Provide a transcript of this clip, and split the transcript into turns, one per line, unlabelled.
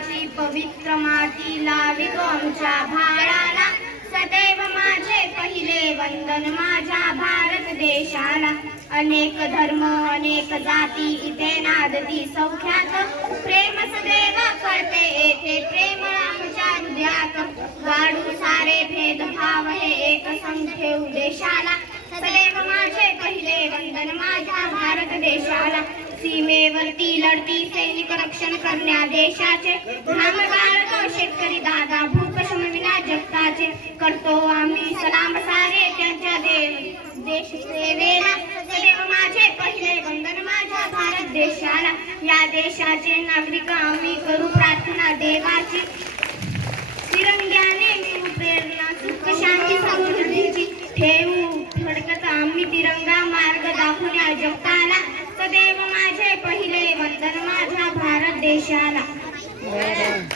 रक्ताची पवित्र माती लावी तो आमच्या भाराला. सदैव माझे पहिले वंदन माझ्या भारत देशाला. अनेक धर्म अनेक जाती इथे नादती सौख्यात. प्रेम सदैव करते येथे प्रेम आमच्या हृदयात गाडू सारे भेदभाव हे एक संख्ये देशाला सदैव माझे पहिले वंदन माझ्या भारत देशाला. सीमेवरती लढती सैनिक रक्षण करण्या देशाचे. घामगाळतो शेतकरी दादा भूकशम विना जगताचे. करतो आम्ही सलाम सारे त्यांच्या देव. देश सेवेला सदैव माझे पहिले वंदन माझ्या भारत देशाला. या देशाचे नागरिक आम्ही करू प्रार्थना देवाची. तिरंग्याने मी प्रेरणा सुख शांती समृद्धीची. ठेव 大虾啦！